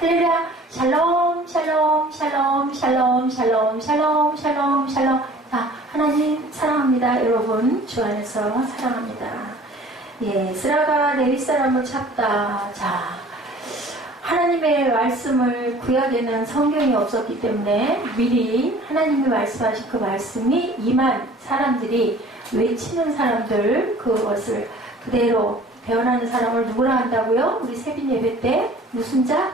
할렐루야. 샬롬, 샬롬, 샬롬, 샬롬, 샬롬, 샬롬, 샬롬, 샬롬. 자, 하나님 사랑합니다. 여러분, 주 안에서 사랑합니다. 예, 스라가 레위 사람을 찾다. 자, 하나님의 말씀을 구약에는 성경이 없었기 때문에 미리 하나님이 말씀하신 그 말씀이 임한 사람들이 외치는 사람들, 그것을 그대로 배워나는 사람을 누구라 한다고요? 우리 세빈 예배 때 무슨 자?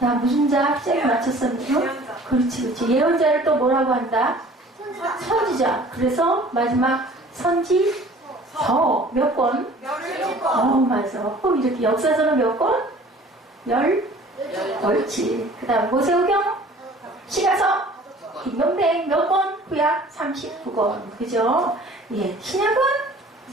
자, 무슨 자? 합자에 맞췄었는데요? 그렇지, 그렇지. 예언자를 또 뭐라고 한다? 선지자. 그래서 마지막 선지 서 몇 권? 17권. 맞아. 이렇게 역사서는 몇 권? 옳지. 그 다음 모세오경? 시가서? 김명백 몇 권? 구약 39권. 그죠? 예. 신약은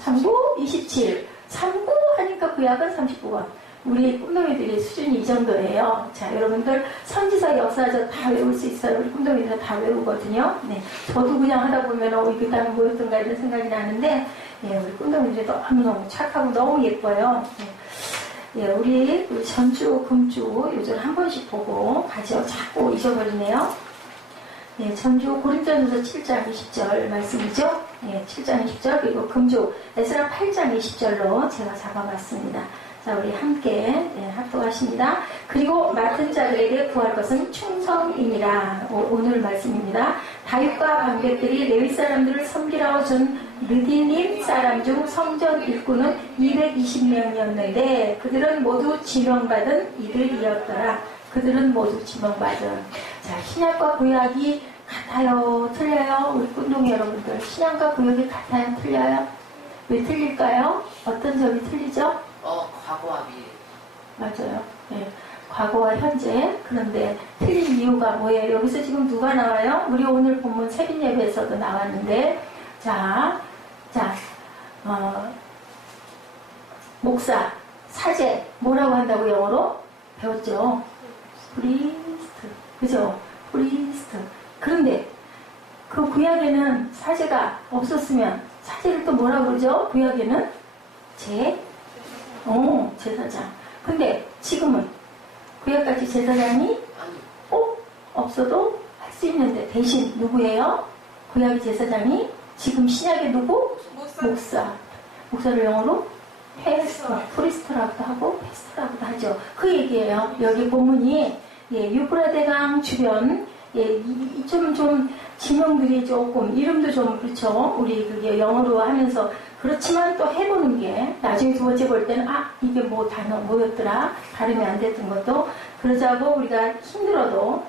39, 27. 39 하니까 구약은 39권. 우리 꿈동이들의 수준이 이 정도예요. 자, 여러분들 선지서, 역사서 다 외울 수 있어요. 우리 꿈동이들 다 외우거든요. 네. 저도 그냥 하다 보면 이게 다 뭐였던가 이런 생각이 나는데, 예, 우리 꿈동이들이 너무너무 착하고 너무 예뻐요. 예, 우리 전주, 금주 요즘 한 번씩 보고 가죠. 자꾸 잊어버리네요. 예, 전주 고린도전서 7장 20절 말씀이죠. 예, 7장 20절 그리고 금주 에스라 8장 20절로 제가 잡아봤습니다. 자, 우리 함께 합독하십니다. 그리고 맡은 자들에게 구할 것은 충성이니라. 오늘 말씀입니다. 다윗과 방백들이 레위 사람들을 섬기라고 준 르디님 사람 중 성전 일꾼은 220명이었는데 그들은 모두 지명받은 이들이었더라. 그들은 모두 지명받은. 자, 신약과 구약이 같아요? 틀려요? 우리 꿈동이 여러분들. 신약과 구약이 같아요? 틀려요? 왜 틀릴까요? 어떤 점이 틀리죠? 과거와 미래. 맞아요. 네. 과거와 현재. 그런데 틀린 이유가 뭐예요? 여기서 지금 누가 나와요? 우리 오늘 본문 세빈 예배에서도 나왔는데, 목사, 사제, 뭐라고 한다고 영어로? 배웠죠? 프리스트. 그죠? 프리스트. 그런데 그 구약에는 사제가 없었으면 사제를 또 뭐라고 그러죠? 구약에는 제사장. 근데 지금은 구약같이 제사장이 꼭 없어도 할 수 있는데 대신 누구예요? 구약의 제사장이 지금 신약의 누구? 목사. 목사를 영어로 페스터, 프리스트라고도 하고 페스터라고도 하죠. 그 얘기예요. 여기 본문이 유프라데강 주변 좀 지명들이 조금 이름도 좀 그렇죠. 우리 그게 영어로 하면서 그렇지만 또 해보는 게 나중에 두 번째 볼 때는 이게 뭐 단어 뭐였더라 발음이 안 됐던 것도 그러자고 우리가 힘들어도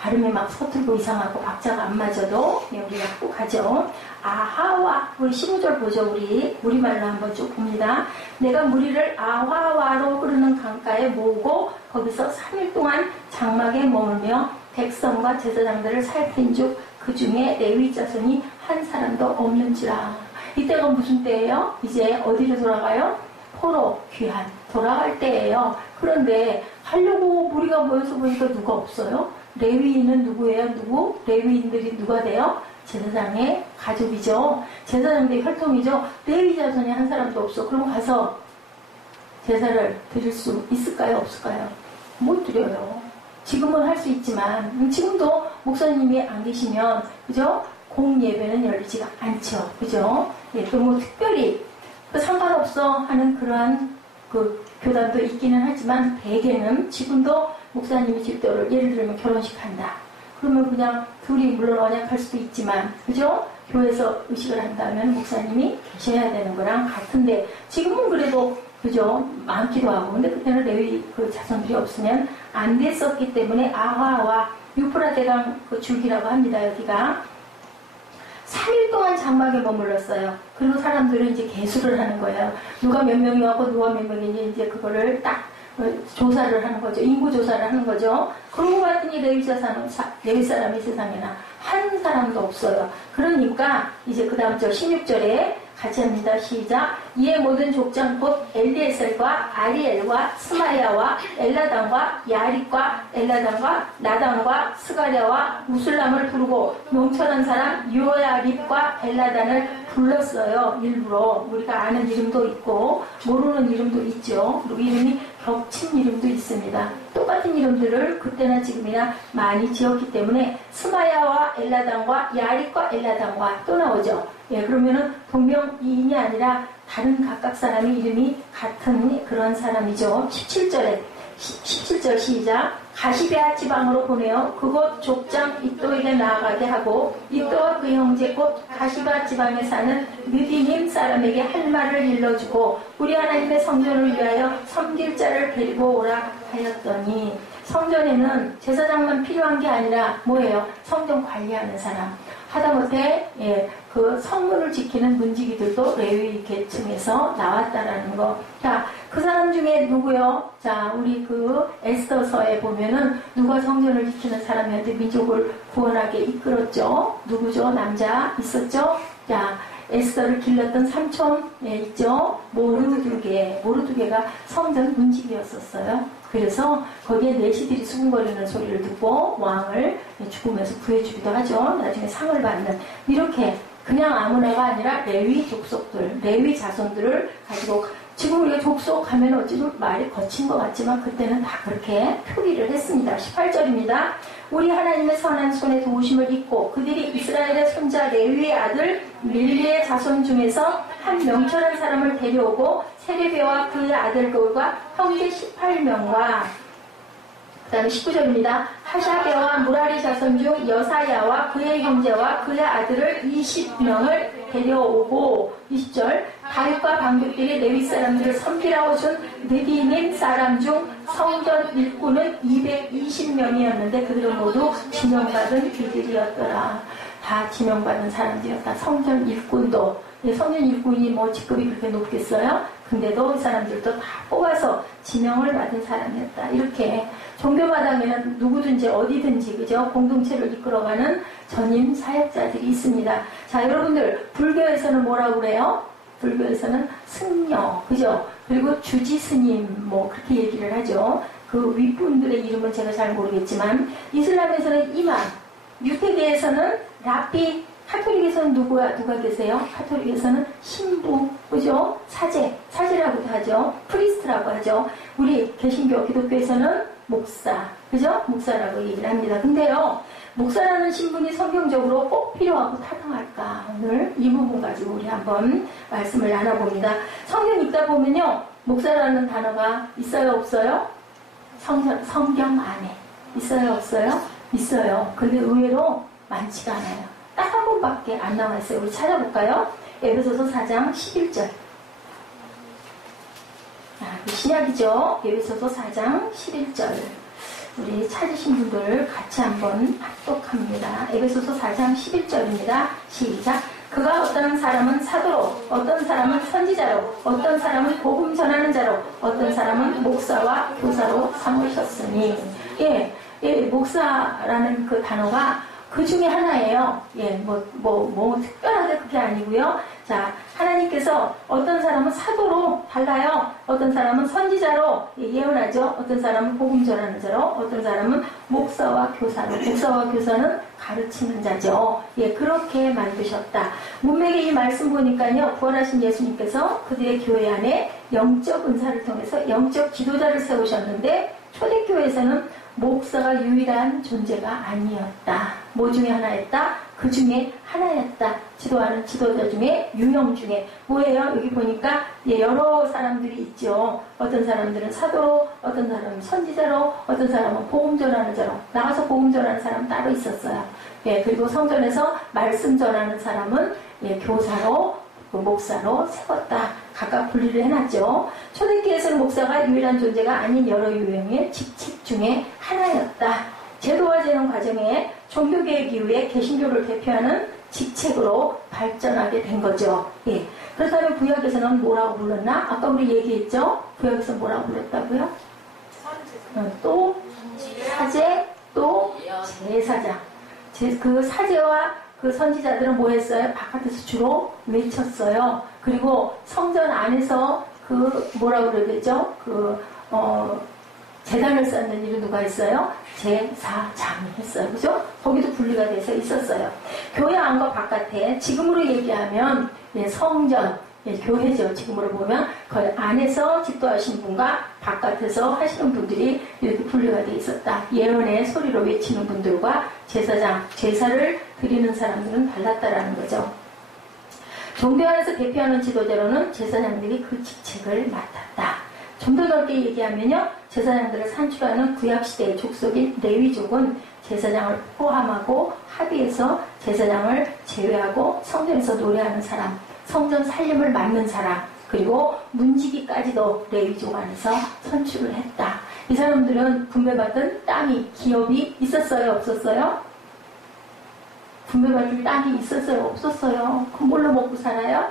발음이 막 서툴고 이상하고 박자가 안 맞아도 우리가 꼭 하죠. 아하와 우리 15절 보죠. 우리말로 한번 쭉 봅니다. 내가 무리를 아하와로 흐르는 강가에 모으고 거기서 3일 동안 장막에 머물며 백성과 제사장들을 살핀 즉 그 중에 레위 자손이 한 사람도 없는지라. 이때가 무슨 때예요? 이제 어디로 돌아가요? 포로 귀환 돌아갈 때예요. 그런데 하려고 무리가 모여서 보니까 누가 없어요? 레위인은 누구예요? 누구? 레위인들이 누가 돼요? 제사장의 가족이죠. 제사장들의 혈통이죠. 레위 자손이 한 사람도 없어. 그럼 가서 제사를 드릴 수 있을까요? 없을까요? 못 드려요. 지금은 할 수 있지만 지금도 목사님이 안 계시면 그죠? 공예배는 열리지가 않죠. 그죠? 또 뭐 특별히 상관없어 하는 그러한 그 교단도 있기는 하지만 대개는 지금도 목사님이 집도를 예를 들면 결혼식 한다. 그러면 그냥 둘이 물론 언약할 수도 있지만 그죠? 교회에서 의식을 한다면 목사님이 계셔야 되는 거랑 같은데 지금은 그래도 그죠? 많기도 하고 근데 그때는 레위 그 자손들이 없으면 안 됐었기 때문에 아하와 유프라데강 그 줄기라고 합니다. 여기가 3일 동안 장막에 머물렀어요. 그리고 사람들은 이제 계수를 하는 거예요. 누가 몇 명이 왔고 누가 몇 명인지 이제 그거를 딱 조사를 하는 거죠. 인구 조사를 하는 거죠. 그러고 봤더니 레위 사람이 세상에나 한 사람도 없어요. 그러니까 이제 그 다음 절 16절에 같이 합니다. 시작. 이에 모든 족장 곧 엘리에셀과 아리엘과 스마야와 엘라단과 야릿과 엘라단과 나단과 스가랴와 우슬람을 부르고 명철한 사람 요야립과 엘라단을 불렀어요. 일부러 우리가 아는 이름도 있고 모르는 이름도 있죠. 그리고 이름이 겹친 이름도 있습니다. 똑같은 이름들을 그때나 지금이나 많이 지었기 때문에 스마야와 엘라단과 야릿과 엘라단과 또 나오죠. 예, 그러면은 동명이인이 아니라 다른 각각 사람의 이름이 같은 그런 사람이죠. 17절 시작. 가시베아 지방으로 보내어 그곳 족장 이또에게 나아가게 하고 이또와 그 형제 곧 가시베아 지방에 사는 느디님 사람에게 할 말을 일러주고 우리 하나님의 성전을 위하여 섬길 자를 데리고 오라 하였더니 성전에는 제사장만 필요한 게 아니라 뭐예요? 성전 관리하는 사람. 하다못해 그 성문을 지키는 문지기들도 레위 계층에서 나왔다라는 거. 자, 그 사람 중에 누구요? 자, 우리 그 에스더서에 보면은 누가 성전을 지키는 사람이었는데 민족을 구원하게 이끌었죠? 누구죠? 남자 있었죠? 자, 에스더를 길렀던 삼촌 있죠? 모르드게가 성전 문지기였었어요. 그래서 거기에 내시들이 수군거리는 소리를 듣고 왕을 죽으면서 구해주기도 하죠. 나중에 상을 받는. 이렇게 그냥 아무나가 아니라 레위 족속들, 레위 자손들을 가지고 지금 우리가 족속 하면 어찌 좀 말이 거친 것 같지만 그때는 다 그렇게 표기를 했습니다. 18절입니다. 우리 하나님의 선한 손에 도우심을 입고 그들이 이스라엘의 손자 레위의 아들 밀리의 자손 중에서 한 명철한 사람을 데려오고 세레비아와 그의 아들들과 형제 18명과 그 다음에 19절입니다. 하샤베와 무라리 자손 중 여사야와 그의 형제와 그의 아들을 20명을 데려오고 20절 다윗과 방백들이 레위 사람들을 섬기라고 준 느디님 사람 중 성전 일꾼은 220명이었는데 그들은 모두 지명받은 이들이었더라. 다 지명받은 사람들이었다. 성전 일꾼도 성전 일꾼이 뭐 직급이 그렇게 높겠어요? 근데도 이 사람들도 다 뽑아서 지명을 받은 사람이었다. 이렇게 종교마당에는 누구든지 어디든지 그죠? 공동체를 이끌어가는 전임 사역자들이 있습니다. 자, 여러분들 불교에서는 뭐라고 그래요? 불교에서는 승려, 그죠? 그리고 주지스님 뭐 그렇게 얘기를 하죠. 그 윗분들의 이름은 제가 잘 모르겠지만 이슬람에서는 이만, 유태계에서는 라삐, 카톨릭에서는 누가 계세요? 카톨릭에서는 신부, 그죠? 사제라고도 하죠. 프리스트라고 하죠. 우리 개신교, 기독교에서는 목사, 그죠? 목사라고 얘기를 합니다. 근데요, 목사라는 신분이 성경적으로 꼭 필요하고 타당할까? 오늘 이 부분 가지고 우리 한번 말씀을 나눠봅니다. 성경 읽다 보면요, 목사라는 단어가 있어요, 없어요? 성경 안에 있어요, 없어요? 있어요. 근데 의외로 많지가 않아요. 딱 한 번밖에 안 나와 있어요. 우리 찾아볼까요? 에베소서 4장 11절. 신약이죠. 에베소서 4장 11절. 우리 찾으신 분들 같이 한번 합독합니다. 에베소서 4장 11절입니다. 시작. 그가 어떤 사람은 사도로, 어떤 사람은 선지자로, 어떤 사람은 복음 전하는 자로, 어떤 사람은 목사와 교사로 삼으셨으니. 목사라는 그 단어가 그 중에 하나예요. 특별하게 그게 아니고요. 자, 하나님께서 어떤 사람은 사도로 달라요. 어떤 사람은 선지자로 예언하죠. 어떤 사람은 복음 전하는 자로, 어떤 사람은 목사와 교사로. 목사와 교사는 가르치는 자죠. 그렇게 만드셨다. 문맥의 이 말씀 보니까요, 부활하신 예수님께서 그들의 교회 안에 영적 은사를 통해서 영적 지도자를 세우셨는데 초대교회에서는 목사가 유일한 존재가 아니었다. 뭐 중에 하나였다? 그 중에 하나였다. 지도하는 지도자 중에 유형 중에 뭐예요? 여기 보니까 여러 사람들이 있죠. 어떤 사람들은 사도로, 어떤 사람은 선지자로, 어떤 사람은 복음 전하는 자로. 나가서 복음 전하는 사람 따로 있었어요. 그리고 성전에서 말씀 전하는 사람은 교사로, 목사로 세웠다. 각각 분리를 해놨죠. 초대교회에서는 목사가 유일한 존재가 아닌 여러 유형의 직책 중에 하나였다. 제도화 재는 과정에 종교개혁 이후에 개신교를 대표하는 직책으로 발전하게 된 거죠. 그렇다면 구약에서는 뭐라고 불렀나? 아까 우리 얘기했죠? 구약에서 뭐라고 불렀다고요? 또 사제, 또 제사장. 그 사제와 그 선지자들은 뭐 했어요? 바깥에서 주로 외쳤어요. 그리고 성전 안에서 그 뭐라고 그래야 되죠? 제단을 쌓는 일을 누가 했어요? 제사장이 했어요. 그죠? 거기도 분리가 돼서 있었어요. 교회 안과 바깥에 지금으로 얘기하면 성전, 교회죠. 지금으로 보면 그 안에서 집도하시는 분과 바깥에서 하시는 분들이 이렇게 분리가 돼 있었다. 예언의 소리로 외치는 분들과 제사장, 제사를 드리는 사람들은 달랐다라는 거죠. 종교 안에서 대표하는 지도자로는 제사장들이 그 직책을 맡았다. 좀 더 넓게 얘기하면요, 제사장들을 산출하는 구약시대의 족속인 레위족은 제사장을 포함하고 합의해서 제사장을 제외하고 성전에서 노래하는 사람, 성전 살림을 맡는 사람, 그리고 문지기까지도 레위족 안에서 선출을 했다. 이 사람들은 분배받은 땅이, 기업이 있었어요? 없었어요? 분배받을 땅이 있었어요? 없었어요? 그럼 뭘로 먹고 살아요?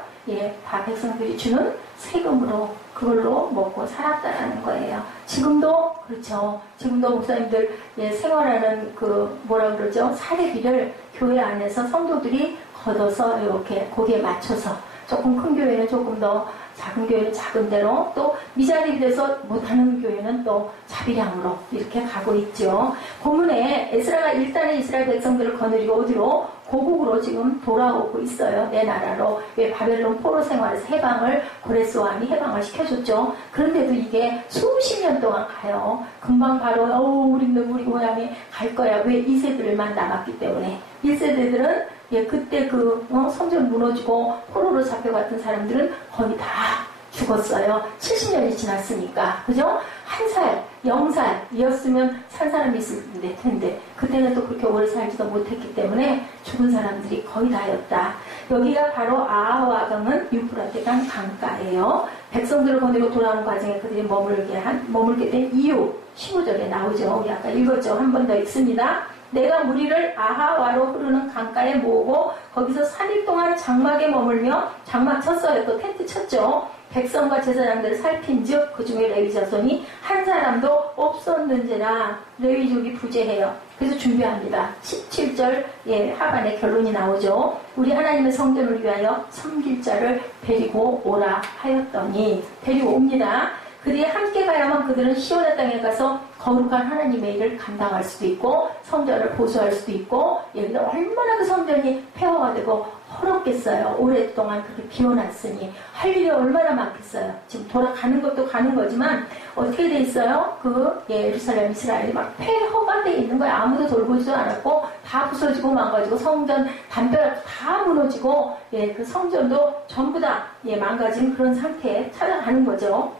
다 백성들이 주는 세금으로 그걸로 먹고 살았다라는 거예요. 지금도 그렇죠. 지금도 목사님들 생활하는 뭐라 그러죠? 사례비를 교회 안에서 성도들이 걷어서 이렇게 거기에 맞춰서 조금 큰 교회는 조금 더, 작은 교회는 작은 대로, 또 미자립이 돼서 못하는 교회는 또 자비량으로 이렇게 가고 있죠. 본문에 에스라가 일단은 이스라엘 백성들을 거느리고 어디로? 고국으로 지금 돌아오고 있어요. 내 나라로. 왜 바벨론 포로 생활에서 해방을, 고레스왕이 해방을 시켜줬죠. 그런데도 이게 수십 년 동안 가요. 금방 바로 우리 고향에 갈 거야. 왜? 2세들만 남았기 때문에. 1세대들은 그때 성전 무너지고 포로로 잡혀갔던 사람들은 거의 다 죽었어요. 70년이 지났으니까. 그죠? 1살, 0살이었으면 산 사람이 있을 텐데 그때는 또 그렇게 오래 살지도 못했기 때문에 죽은 사람들이 거의 다였다. 여기가 바로 아하와강은 유프라테강 강가예요. 백성들을 거느리고 돌아오는 과정에 그들이 머물게 된 이유 15절에 나오죠. 우리 아까 읽었죠. 한 번 더 읽습니다. 내가 무리를 아하와로 흐르는 강가에 모으고 거기서 3일 동안 장막에 머물며 장막 쳤어요. 또 텐트 쳤죠. 백성과 제사장들을 살핀즉 그 중에 레위 자손이 한 사람도 없었는지라. 레위족이 부재해요. 그래서 준비합니다. 17절 하반에 결론이 나오죠. 우리 하나님의 성전을 위하여 섬길 자를 데리고 오라 하였더니 데리고 옵니다. 그들이 함께 가야만 그들은 시온의 땅에 가서 거룩한 하나님의 일을 감당할 수도 있고 성전을 보수할 수도 있고 여기는 얼마나 그 성전이 폐허가 되고 허럽겠어요. 오랫동안 그렇게 비워놨으니 할 일이 얼마나 많겠어요. 지금 돌아가는 것도 가는 거지만 어떻게 돼 있어요? 예루살렘 이스라엘이 막 폐허가 돼 있는 거예요. 아무도 돌보지도 않았고 다 부서지고 망가지고 성전 담벼락 다 무너지고 그 성전도 전부 다 망가진 그런 상태에 찾아가는 거죠.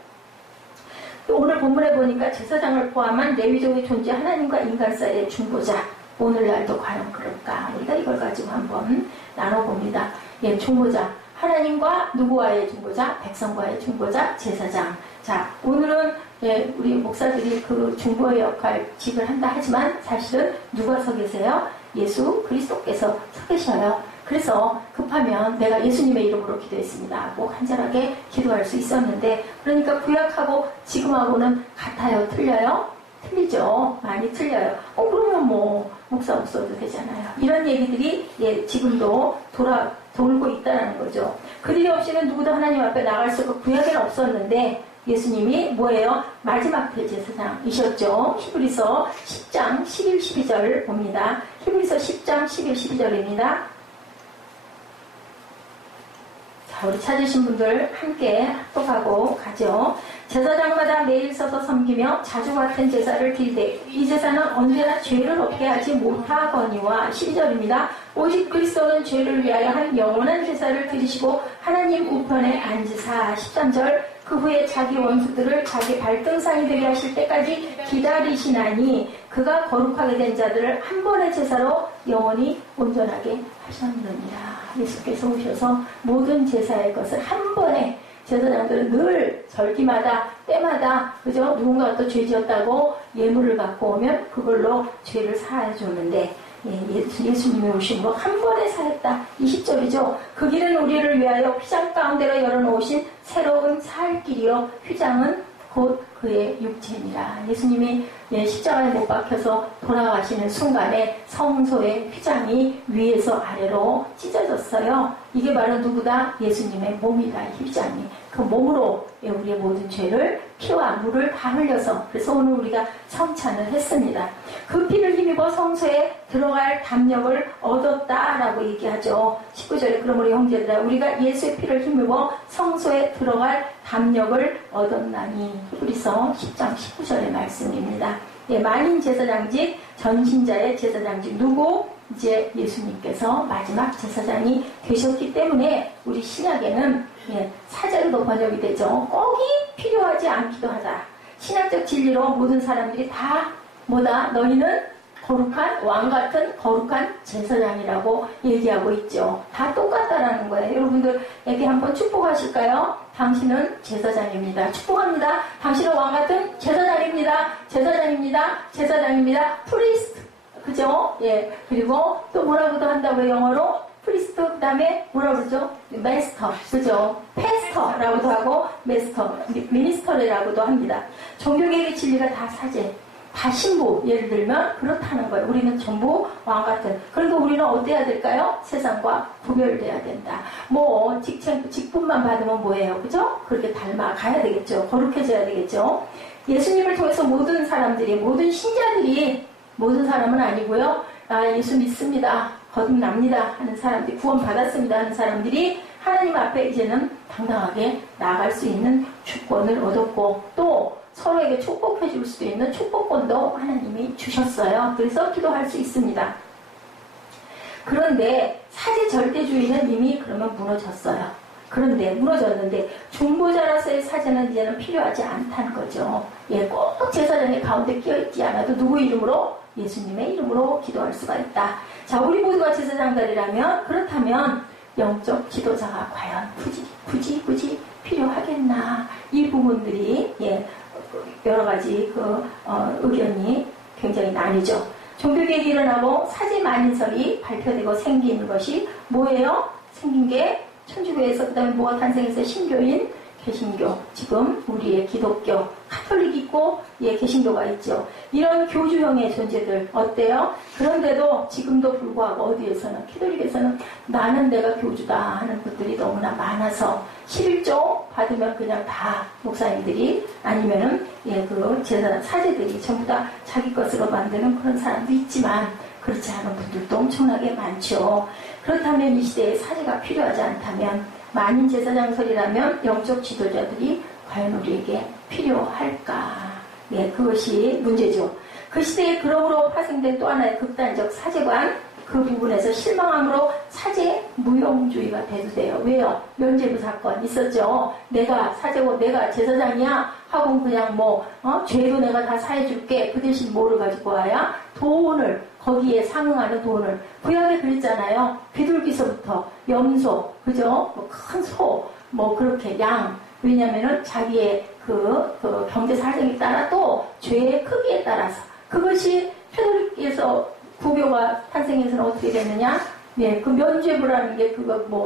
오늘 본문에 보니까 제사장을 포함한 레위족의 존재 하나님과 인간 사이의 중보자. 오늘날도 과연 그럴까? 우리가 이걸 가지고 한번 나눠봅니다. 중보자. 하나님과 누구와의 중보자? 백성과의 중보자, 제사장. 자, 오늘은 우리 목사들이 그 중보의 역할직을 한다 하지만 사실은 누가 서 계세요? 예수 그리스도께서 서 계셔요. 그래서 급하면 내가 예수님의 이름으로 기도했습니다. 꼭 간절하게 기도할 수 있었는데 그러니까 구약하고 지금하고는 같아요? 틀려요? 틀리죠. 많이 틀려요. 그러면 목사 없어도 되잖아요. 이런 얘기들이 지금도 돌고 있다는 거죠. 그들이 없이는 누구도 하나님 앞에 나갈 수 없고 구약에는 없었는데 예수님이 뭐예요? 마지막 대제사장이셨죠. 히브리서 10장 11, 12절 봅니다. 히브리서 10장 11, 12절입니다. 자, 우리 찾으신 분들 함께 합독하고 가죠. 제사장마다 매일 서서 섬기며 자주 같은 제사를 드리되 이 제사는 언제나 죄를 없게 하지 못하거니와 12절입니다. 오직 그리스도는 죄를 위하여 한 영원한 제사를 드리시고 하나님 우편에 앉으사 13절 그 후에 자기 원수들을 자기 발등상이 되게 하실 때까지 기다리시나니 그가 거룩하게 된 자들을 한 번의 제사로 영원히 온전하게 하셨느니라. 예수께서 오셔서 모든 제사의 것을 한 번에 제사장들은 늘 절기마다 때마다 그죠? 누군가가 또 죄 지었다고 예물을 갖고 오면 그걸로 죄를 사해줬는데 예수님이 오심으로 한 번에 사했다. 20절이죠. 그 길은 우리를 위하여 휘장 가운데로 열어놓으신 새로운 살 길이요 휘장은 곧 그의 육체니라. 예수님이 십자가에 못 박혀서 돌아가시는 순간에 성소의 휘장이 위에서 아래로 찢어졌어요. 이게 바로 누구다? 예수님의 몸이다. 휘장이. 그 몸으로 우리의 모든 죄를 피와 물을 다 흘려서, 그래서 오늘 우리가 성찬을 했습니다. 그 피를 힘입어 성소에 들어갈 담력을 얻었다라고 얘기하죠. 19절에 그럼 우리 형제들아 우리가 예수의 피를 힘입어 성소에 들어갈 담력을 얻었나니. 히브리서 10장 19절의 말씀입니다. 만인 제사장직, 전신자의 제사장직, 누구? 이제 예수님께서 마지막 제사장이 되셨기 때문에 우리 신약에는 사제로도 번역이 되죠. 꼭이 필요하지 않기도 하다. 신학적 진리로 모든 사람들이 다 뭐다? 너희는 거룩한 왕 같은 거룩한 제사장이라고 얘기하고 있죠. 다 똑같다라는 거예요. 여러분들에게 한번 축복하실까요? 당신은 제사장입니다. 축복합니다. 당신은 왕 같은 제사장입니다. 제사장입니다. 제사장입니다. 프리스트. 그죠? 그리고 또 뭐라고도 한다고요, 영어로? 프리스트, 그 다음에 뭐라고 그러죠? 메스터. 그죠? 패스터라고도 하고, 메스터, 미니스터라고도 합니다. 종교개혁의 진리가 다 사제. 다 신부, 예를 들면 그렇다는 거예요. 우리는 전부 왕 같은. 그러니까 우리는 어때야 될까요? 세상과 구별돼야 된다. 직분만 받으면 뭐예요? 그죠? 그렇게 닮아가야 되겠죠. 거룩해져야 되겠죠. 예수님을 통해서 모든 사람들이, 모든 신자들이, 모든 사람은 아니고요. 예수 믿습니다. 거듭납니다. 하는 사람들이, 구원받았습니다. 하는 사람들이 하나님 앞에 이제는 당당하게 나아갈 수 있는 주권을 얻었고, 또 서로에게 축복해 줄 수 있는 축복권도 하나님이 주셨어요. 그래서 기도할 수 있습니다. 그런데 사제 절대주의는 이미 그러면 무너졌어요. 그런데 무너졌는데 중보자로서의 사제는 이제는 필요하지 않다는 거죠. 꼭 제사장의 가운데 끼어있지 않아도 누구 이름으로? 예수님의 이름으로 기도할 수가 있다. 자, 우리 모두가 제사장들이라면, 그렇다면 영적 지도자가 과연 굳이 필요하겠나? 이 부분들이 여러 가지 의견이 굉장히 나뉘죠. 종교개혁이 일어나고 사제 만인설이 발표되고 생긴 것이 뭐예요? 생긴 게 천주교에서, 그 다음에 뭐가 탄생해서 신교인, 개신교, 지금 우리의 기독교, 카톨릭 있고 개신교가 있죠. 이런 교주형의 존재들 어때요? 그런데도 지금도 불구하고 어디에서는, 캐톨릭에서는 나는 내가 교주다 하는 것들이 너무나 많아서 11조 받으면 그냥 다 목사님들이, 아니면은 제사 사제들이 전부 다 자기 것으로 만드는 그런 사람도 있지만 그렇지 않은 분들도 엄청나게 많죠. 그렇다면 이 시대에 사제가 필요하지 않다면, 만인 제사장설이라면 영적 지도자들이 과연 우리에게 필요할까? 그것이 문제죠. 그 시대에 그러므로 파생된 또 하나의 극단적 사제관, 그 부분에서 실망함으로 사제 무용주의가 대두돼요. 왜요? 면죄부 사건 있었죠. 내가 사제고 내가 제사장이야 하고 그냥 죄도 내가 다 사해줄게. 그 대신 뭐를 가지고 와야? 돈을, 거기에 상응하는 돈을. 구약에 그랬잖아요. 비둘기서부터 염소, 그죠? 큰 소, 그렇게 양. 왜냐면은 자기의 그 경제 사정에 따라 또 죄의 크기에 따라서. 그것이 캐톨릭에서 구교가 탄생해서는 어떻게 됐느냐? 그 면죄부라는 게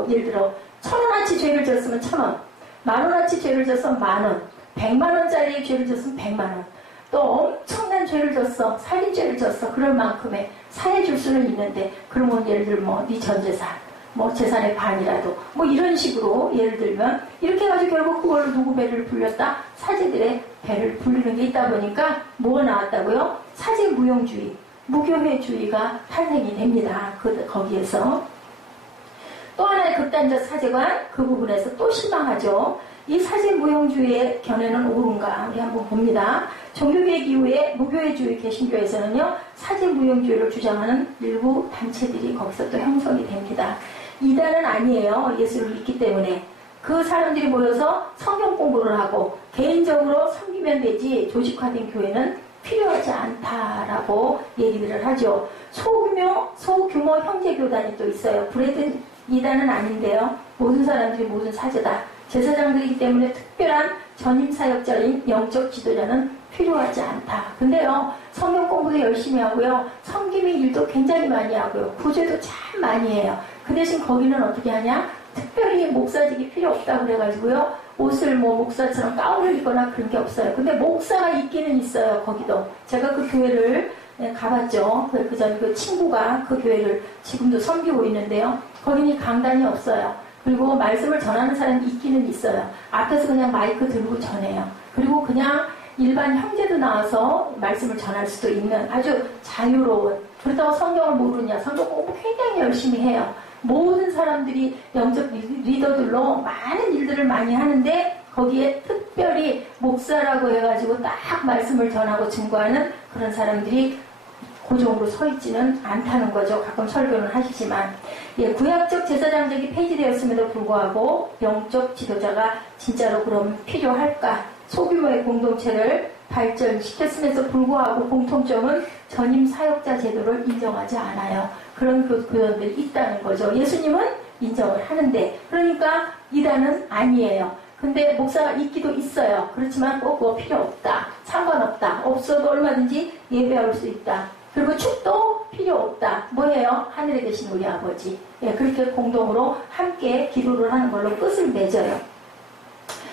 예를 들어 1,000원어치 죄를 졌으면 1,000원, 10,000원어치 죄를 졌으면 10,000원, 100만원짜리 죄를 졌으면 100만원. 또 엄청난 죄를 졌어, 살인죄를 졌어, 그럴 만큼의 사해줄 수는 있는데, 그러면 예를 들면 네 전재산, 재산의 반이라도 이런 식으로 예를 들면 이렇게 해가지고 결국 그걸로 누구 배를 불렸다? 사제들의 배를 불리는 게 있다 보니까 뭐가 나왔다고요? 사제 무용주의, 무교회주의가 탄생이 됩니다. 거기에서 또 하나의 극단적 사제관, 그 부분에서 또 실망하죠. 이 사제 무용주의의 견해는 옳은가? 우리 한번 봅니다. 종교개혁 이후에 무교회주의 개신교에서는요, 사제 무용주의를 주장하는 일부 단체들이 거기서 또 형성이 됩니다. 이단은 아니에요. 예수를 믿기 때문에. 그 사람들이 모여서 성경 공부를 하고 개인적으로 섬기면 되지 조직화된 교회는 필요하지 않다라고 얘기들을 하죠. 소규모 형제교단이 또 있어요. 브레드 이단은 아닌데요. 모든 사람들이 모든 사제다. 제사장들이기 때문에 특별한 전임사역자인 영적 지도자는 필요하지 않다. 근데요, 성경 공부도 열심히 하고요, 섬김의 일도 굉장히 많이 하고요, 구제도 참 많이 해요. 그 대신 거기는 어떻게 하냐? 특별히 목사직이 필요 없다고 그래가지고요, 옷을 뭐 목사처럼 가운을 입거나 그런 게 없어요. 근데 목사가 있기는 있어요. 거기도. 제가 그 교회를 가봤죠. 그전 그 친구가 그 교회를 지금도 섬기고 있는데요. 거기는 강단이 없어요. 그리고 말씀을 전하는 사람이 있기는 있어요. 앞에서 그냥 마이크 들고 전해요. 그리고 그냥 일반 형제도 나와서 말씀을 전할 수도 있는 아주 자유로운, 그렇다고 성경을 모르냐, 성경 공부 굉장히 열심히 해요. 모든 사람들이 영적 리더들로 많은 일들을 많이 하는데 거기에 특별히 목사라고 해가지고 딱 말씀을 전하고 증거하는 그런 사람들이 고정으로 서 있지는 않다는 거죠. 가끔 설교는 하시지만. 예, 구약적 제사장직이 폐지되었음에도 불구하고 영적 지도자가 진짜로 그럼 필요할까? 소규모의 공동체를 발전시켰음에도 불구하고 공통점은 전임 사역자 제도를 인정하지 않아요. 그런 교회들이 있다는 거죠. 예수님은 인정을 하는데, 그러니까 이단은 아니에요. 근데 목사가 있기도 있어요. 그렇지만 꼭 그거 필요 없다. 상관없다. 없어도 얼마든지 예배할 수 있다. 그리고 축도 필요 없다. 뭐예요? 하늘에 계신 우리 아버지. 예, 그렇게 공동으로 함께 기도를 하는 걸로 끝을 맺어요.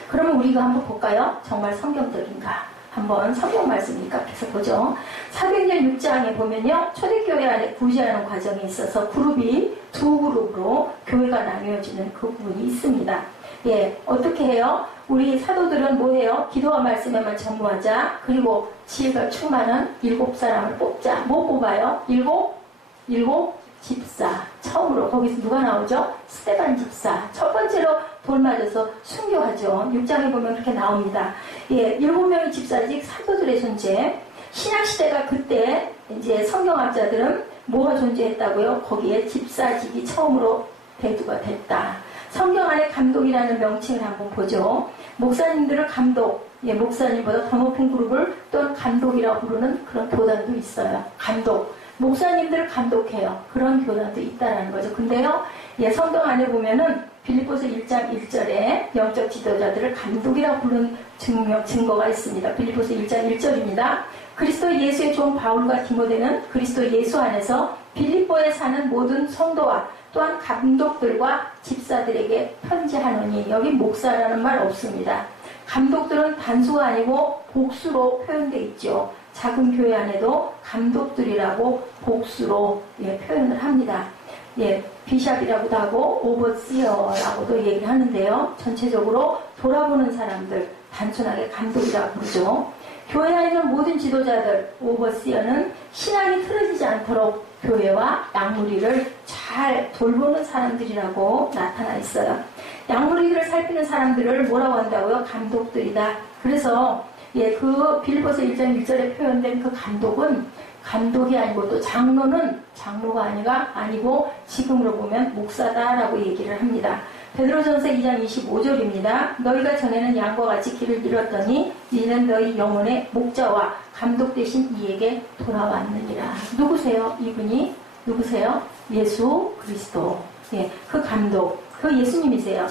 그러면 우리가 한번 볼까요? 정말 성경적인가? 한번 성경 말씀이니까 계속 보죠. 사도행전 6장에 보면요. 초대교회 안에 구제하는 과정에 있어서 그룹이 두 그룹으로 교회가 나뉘어지는 그 부분이 있습니다. 예, 어떻게 해요? 우리 사도들은 뭐해요? 기도와 말씀에만 전무하자. 그리고 지혜가 충만한 7사람을 뽑자. 뭐 뽑아요? 일곱 집사. 처음으로 거기서 누가 나오죠? 스데반 집사. 첫 번째로 돌 맞아서 순교하죠. 6장에 보면 그렇게 나옵니다. 예, 7명의 집사직 사도들의 존재. 신약시대가 그때 이제 성경학자들은 뭐가 존재했다고요? 거기에 집사직이 처음으로 대두가 됐다. 성경 안에 감독이라는 명칭을 한번 보죠. 목사님들을 감독, 예, 목사님보다 더 높은 그룹을 또는 감독이라고 부르는 그런 교단도 있어요. 감독. 목사님들을 감독해요. 그런 교단도 있다라는 거죠. 근데요, 예, 성경 안에 보면은 빌립보서 1장 1절에 영적 지도자들을 감독이라고 부르는 증거가 있습니다. 빌립보서 1장 1절입니다. 그리스도 예수의 종 바울과 디모데는 그리스도 예수 안에서 빌립보에 사는 모든 성도와 또한 감독들과 집사들에게 편지하노니, 여기 목사라는 말 없습니다. 감독들은 단수가 아니고 복수로 표현되어 있죠. 작은 교회 안에도 감독들이라고 복수로, 예, 표현을 합니다. 예, 비샵이라고도 하고 오버시어라고도 얘기를 하는데요. 전체적으로 돌아보는 사람들, 단순하게 감독이라고 부르죠. 교회 안에 있는 모든 지도자들, 오버시어는 신앙이 틀어지지 않도록 교회와 양무리를 잘 돌보는 사람들이라고 나타나 있어요. 양무리들을 살피는 사람들을 뭐라고 한다고요? 감독들이다. 그래서 예, 그 빌립보서 1장 1절에 표현된 그 감독은 감독이 아니고, 또 장로는 장로가 아니고 지금으로 보면 목사다라고 얘기를 합니다. 베드로전서 2장 25절입니다. 너희가 전에는 양과 같이 길을 잃었더니 이는 너희 영혼의 목자와 감독 되신 이에게 돌아왔느니라. 누구세요? 이분이 누구세요? 예수 그리스도. 예, 그 감독, 그 예수님이세요.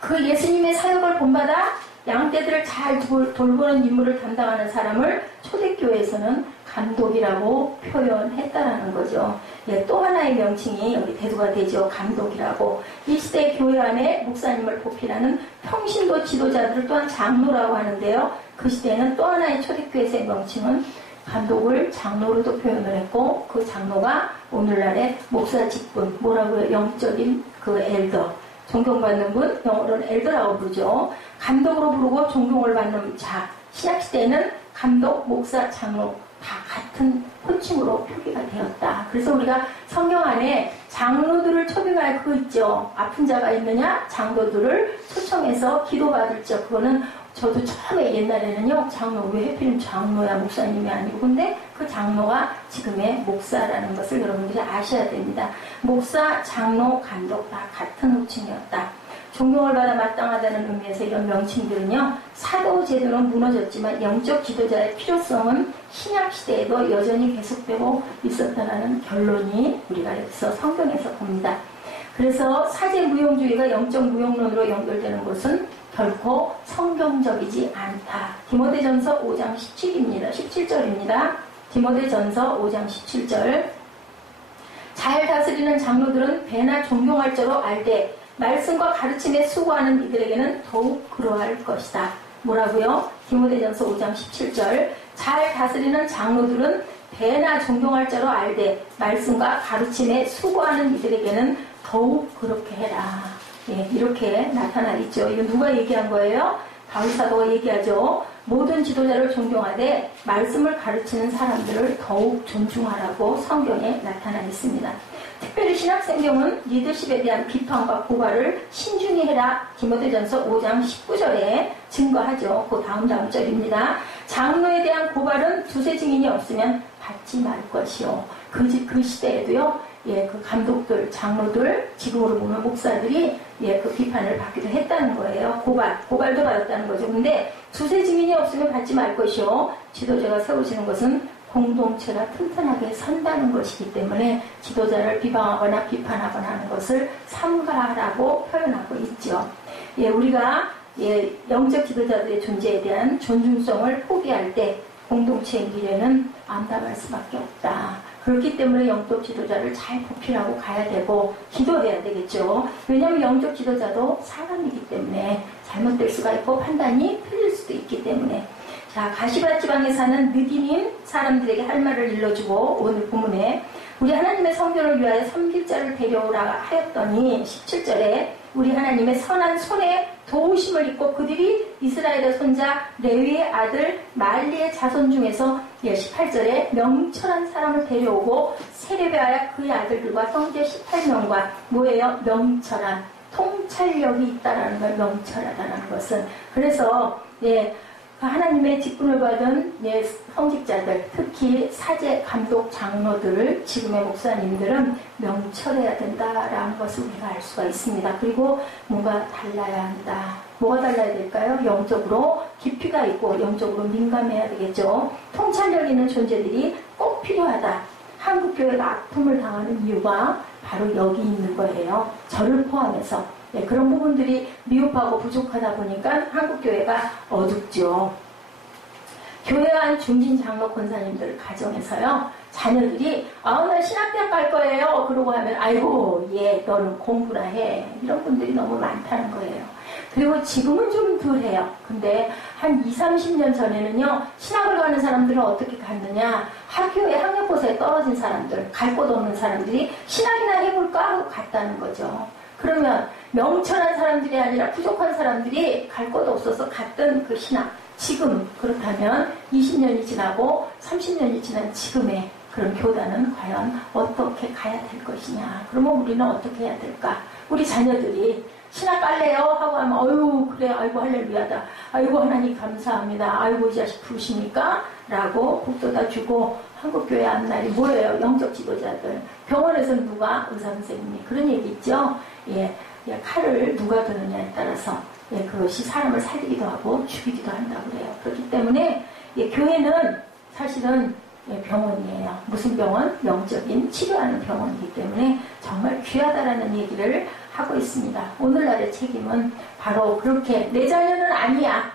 그 예수님의 사역을 본받아 양떼들을 잘 돌보는 임무를 담당하는 사람을 초대교회에서는 감독이라고 표현했다라는 거죠. 예, 또 하나의 명칭이 여기 대두가 되죠. 감독이라고. 이 시대 교회 안에 목사님을 보필하는 평신도 지도자들을 또한 장로라고 하는데요. 그 시대에는 또 하나의 초대교회에서의 명칭은 감독을 장로로도 표현을 했고, 그 장로가 오늘날의 목사 직분, 뭐라고요? 영적인 그 엘더. 존경받는 분, 영어로는 엘더라고 부르죠. 감독으로 부르고 존경을 받는 자. 신약시대에는 감독, 목사, 장로 다 같은 호칭으로 표기가 되었다. 그래서 우리가 성경 안에 장로들을 초빙할 그거 있죠. 아픈 자가 있느냐? 장로들을 초청해서 기도받을 적. 그거는 저도 처음에 옛날에는요, 장로, 왜 하필이면 장로야, 목사님이 아니고. 근데 그 장로가 지금의 목사라는 것을 여러분들이 아셔야 됩니다. 목사, 장로, 감독 다 같은 호칭이었다. 존경을 받아 마땅하다는 의미에서 이런 명칭들은요, 사도 제도는 무너졌지만 영적 지도자의 필요성은 신약시대에도 여전히 계속되고 있었다는 결론이 우리가 여기서 성경에서 봅니다. 그래서 사제무용주의가 영적 무용론으로 연결되는 것은 결코 성경적이지 않다. 디모데전서 5장 17절입니다. 디모데전서 5장 17절. 잘 다스리는 장로들은 배나 존경할 자로 알되 말씀과 가르침에 수고하는 이들에게는 더욱 그러할 것이다. 뭐라고요? 디모데전서 5장 17절. 잘 다스리는 장로들은 배나 존경할 자로 알되 말씀과 가르침에 수고하는 이들에게는 더욱 그렇게 해라. 예, 이렇게 나타나 있죠. 이거 누가 얘기한 거예요? 바울사도가 얘기하죠. 모든 지도자를 존경하되 말씀을 가르치는 사람들을 더욱 존중하라고 성경에 나타나 있습니다. 특별히 신학생경은 리더십에 대한 비판과 고발을 신중히 해라. 디모데전서 5장 19절에 증거하죠. 그 다음 절입니다. 장로에 대한 고발은 두세 증인이 없으면 받지 말 것이요. 그 시대에도요. 예, 그 감독들, 장로들, 지금으로 보면 목사들이 예, 그 비판을 받기도 했다는 거예요. 고발도 받았다는 거죠. 근데 두세 증인이 없으면 받지 말 것이요. 지도자가 세우시는 것은 공동체가 튼튼하게 선다는 것이기 때문에 지도자를 비방하거나 비판하거나 하는 것을 삼가라고 표현하고 있죠. 예, 우리가 예, 영적 지도자들의 존재에 대한 존중성을 포기할 때 공동체의 미래는 암담할 수밖에 없다. 그렇기 때문에 영적 지도자를 잘 보필하고 가야 되고 기도해야 되겠죠. 왜냐하면 영적 지도자도 사람이기 때문에 잘못될 수가 있고 판단이 틀릴 수도 있기 때문에. 자, 가시밭 지방에 사는 느디님 사람들에게 할 말을 일러주고 오늘 본문에 우리 하나님의 성전을 위하여 섬길 자를 데려오라 하였더니 17절에 우리 하나님의 선한 손에 도우심을 입고 그들이 이스라엘의 손자 레위의 아들 말리의 자손 중에서 18절에 명철한 사람을 데려오고 세례배하여 그의 아들들과 형제 18명과 뭐예요? 명철한 통찰력이 있다라는 걸 명철하다는 것은 그래서 예. 하나님의 직분을 받은 성직자들, 특히 사제, 감독, 장로들, 지금의 목사님들은 명철해야 된다라는 것을 우리가 알 수가 있습니다. 그리고 뭔가 달라야 한다. 뭐가 달라야 될까요? 영적으로 깊이가 있고 영적으로 민감해야 되겠죠. 통찰력 있는 존재들이 꼭 필요하다. 한국교회가 아픔을 당하는 이유가 바로 여기 있는 거예요. 저를 포함해서. 네, 그런 부분들이 미흡하고 부족하다 보니까 한국교회가 어둡죠. 교회한 중진 장로 권사님들 가정에서요. 자녀들이 나 신학대학 갈 거예요. 그러고 하면 아이고 예 너는 공부나 해. 이런 분들이 너무 많다는 거예요. 그리고 지금은 좀 덜해요. 근데 한 20, 30년 전에는요. 신학을 가는 사람들은 어떻게 갔느냐. 학교에 학력고사에 떨어진 사람들, 갈 곳 없는 사람들이 신학이나 해볼까 하고 갔다는 거죠. 그러면 명철한 사람들이 아니라 부족한 사람들이 갈 곳 없어서 갔던 그 신학. 지금 그렇다면 20년이 지나고 30년이 지난 지금의 그런 교단은 과연 어떻게 가야 될 것이냐. 그러면 우리는 어떻게 해야 될까? 우리 자녀들이 신학 갈래요? 하고 하면 어휴 그래 아이고 할렐루야다. 아이고 하나님 감사합니다. 아이고 이 자식 부르십니까? 라고 북돋아 주고 한국교회 앞날이 뭐예요? 영적 지도자들. 병원에서는 누가? 의사선생님이 그런 얘기 있죠? 예, 칼을 누가 드느냐에 따라서 예, 그것이 사람을 살리기도 하고 죽이기도 한다고 그래요. 그렇기 때문에 예, 교회는 사실은 예, 병원이에요. 무슨 병원? 영적인 치료하는 병원이기 때문에 정말 귀하다라는 얘기를 하고 있습니다. 오늘날의 책임은 바로 그렇게 내 자녀는 아니야.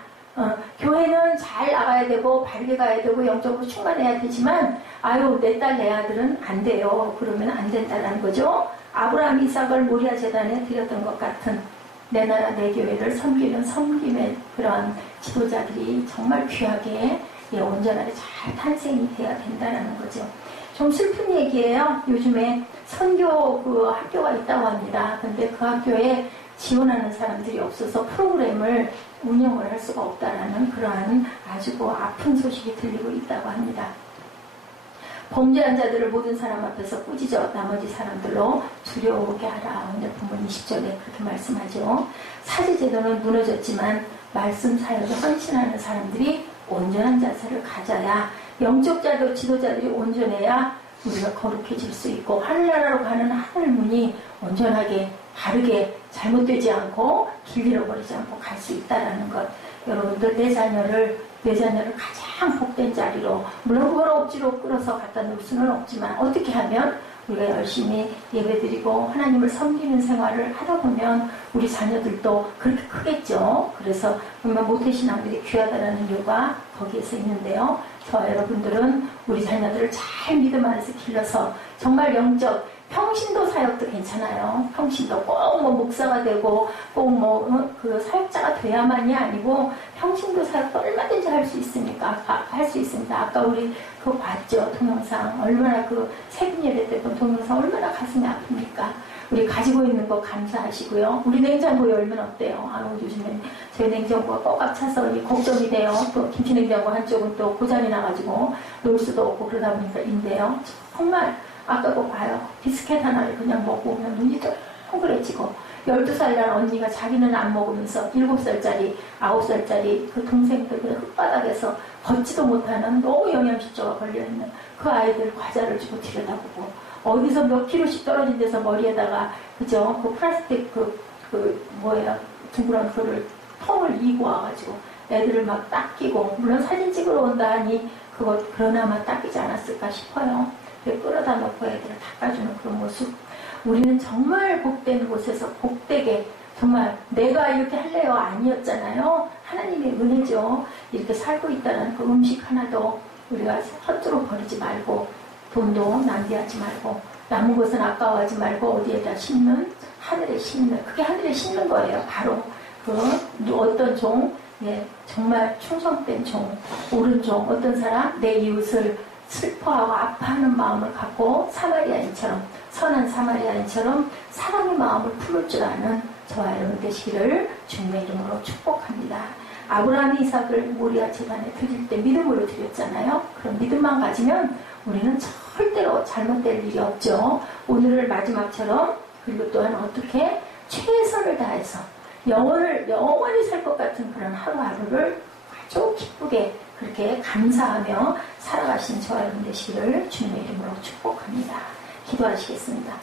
교회는 잘 나가야 되고 바르게 가야 되고 영적으로 충만해야 되지만 아유 내 딸 내 아들은 안 돼요. 그러면 안 된다는 거죠. 아브라함 이삭을 모리아 제단에 드렸던 것 같은 내 나라 내 교회를 섬기는 섬김의 그런 지도자들이 정말 귀하게 예, 온전하게 잘 탄생이 돼야 된다는 거죠. 좀 슬픈 얘기예요. 요즘에 선교 그 학교가 있다고 합니다. 근데 그 학교에 지원하는 사람들이 없어서 프로그램을 운영을 할 수가 없다라는 그러한 아주 아픈 소식이 들리고 있다고 합니다. 범죄한 자들을 모든 사람 앞에서 꾸짖어 나머지 사람들로 두려워하게 하라. 오늘 본문 20절에 그렇게 말씀하죠. 사제제도는 무너졌지만 말씀 사역에 헌신하는 사람들이 온전한 자세를 가져야 영적 자도 지도자들이 온전해야 우리가 거룩해질 수 있고 하늘나라로 가는 하늘문이 온전하게 바르게 잘못되지 않고 길 잃어버리지 않고 갈 수 있다는 것. 여러분들 내 자녀를 가장 복된 자리로 물론 그걸 억지로 끌어서 갖다 놓을 수는 없지만 어떻게 하면 우리가 열심히 예배드리고 하나님을 섬기는 생활을 하다 보면 우리 자녀들도 그렇게 크겠죠. 그래서 정말 모태신앙들이 귀하다는 이유가 거기에서 있는데요. 저 여러분들은 우리 자녀들을 잘 믿음 안에서 길러서 정말 영적 평신도 사역도 괜찮아요. 평신도 꼭 뭐 목사가 되고 꼭 뭐 그 사역자가 돼야만이 아니고 평신도 사역도 얼마든지 할 수 있으니까 할 수 있습니다. 아까 우리 그거 봤죠, 동영상. 얼마나 그 세금 예배 때 본 동영상 얼마나 가슴이 아픕니까? 우리 가지고 있는 거 감사하시고요. 우리 냉장고에 얼마나 어때요? 요즘엔 저희 냉장고가 꽉꽉 차서 걱정이 돼요. 또 김치냉장고 한쪽은 또 고장이 나가지고 놓을 수도 없고 그러다 보니까 인데요. 정말 아까 그거 봐요. 비스켓 하나를 그냥 먹고 그냥 눈이 동그래지고 12살 날 언니가 자기는 안 먹으면서 7살짜리, 9살짜리 그 동생들 그냥 흙바닥에서 걷지도 못하는 너무 영양실조가 걸려있는 그 아이들 과자를 주고 들여다보고 어디서 몇 킬로씩 떨어진 데서 머리에다가 그죠? 그 플라스틱 둥그런 그거를 통을 이고 와가지고 애들을 막 닦이고 물론 사진 찍으러 온다 하니 그러나마 닦이지 않았을까 싶어요. 끌어다 놓고 애들을 닦아주는 그런 모습. 우리는 정말 복된 곳에서 복되게 정말 내가 이렇게 할래요 아니었잖아요. 하나님의 은혜죠. 이렇게 살고 있다는 그 음식 하나도 우리가 헛으로 버리지 말고 돈도 낭비하지 말고 남은 것은 아까워하지 말고 어디에다 심는 하늘에 심는 그게 하늘에 심는 거예요. 바로 그 어떤 종 정말 충성된 종 옳은 종 어떤 사람 내 이웃을 슬퍼하고 아파하는 마음을 갖고 사마리아인처럼 선한 사마리아인처럼 사랑의 마음을 품을 줄 아는 저와 여러분 되시기를 주님의 이름으로 축복합니다. 아브라함이 이삭을 모리아 제단에 드릴 때 믿음으로 드렸잖아요. 그런 믿음만 가지면 우리는 절대로 잘못될 일이 없죠. 오늘을 마지막처럼 그리고 또한 어떻게 최선을 다해서 영원히 살 것 같은 그런 하루하루를 아주 기쁘게 그렇게 감사하며 살아가신 저와 여러분 되시기를 주님의 이름으로 축복합니다. 기도하시겠습니다.